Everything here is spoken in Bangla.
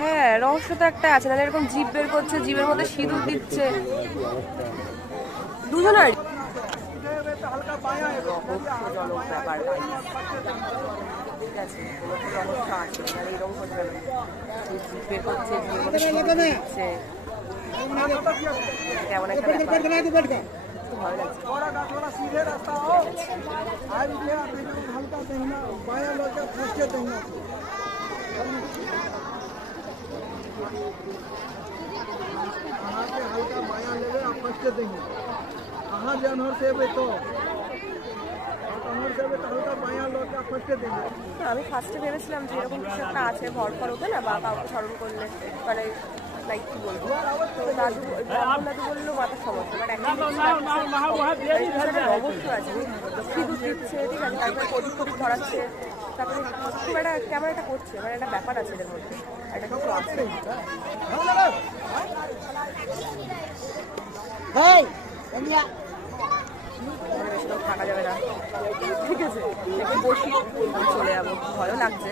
হ্যাঁ, রহস্য তো একটা আছে, নাহলে এরকম জিভ বের করছে, জিভের মধ্যে সিঁদুর দিচ্ছে দুজনের। ঠিক আছে, রহস্য আছে, মানে এরকম করবে না, জিভ বের করছে, জিভের মধ্যে সিঁদুর দিচ্ছে, কেমন একটা ব্যাপার। ভালো লাগছে। हल्का बाया लेवे आप फर्स्ट देंगे कहाँ जानवर से तो हल्का बाया लो आप फर्स्ट देंगे। আমি ফার্স্টে ভেবেছিলাম যে এরকম কিছু একটা আছে, ভর ফর ওঠে না বা কাউকে স্মরণ করলে, মানে লাইক কি বলবো, তো দাদু দাদু বললো মাথার সমস্যা, বাট একটা অবস্থ আছে, সিঁদুর দিচ্ছে, ঠিক আছে, তারপরে প্রদীপ প্রদীপ ধরাচ্ছে, তারপরে খুব একটা কেমন একটা করছে, মানে একটা ব্যাপার আছে এদের মধ্যে, একটা কিছু আছে। থাকা যাবে না, ঠিক আছে, একটু বসি, চলে যাবো, ভালো লাগছে।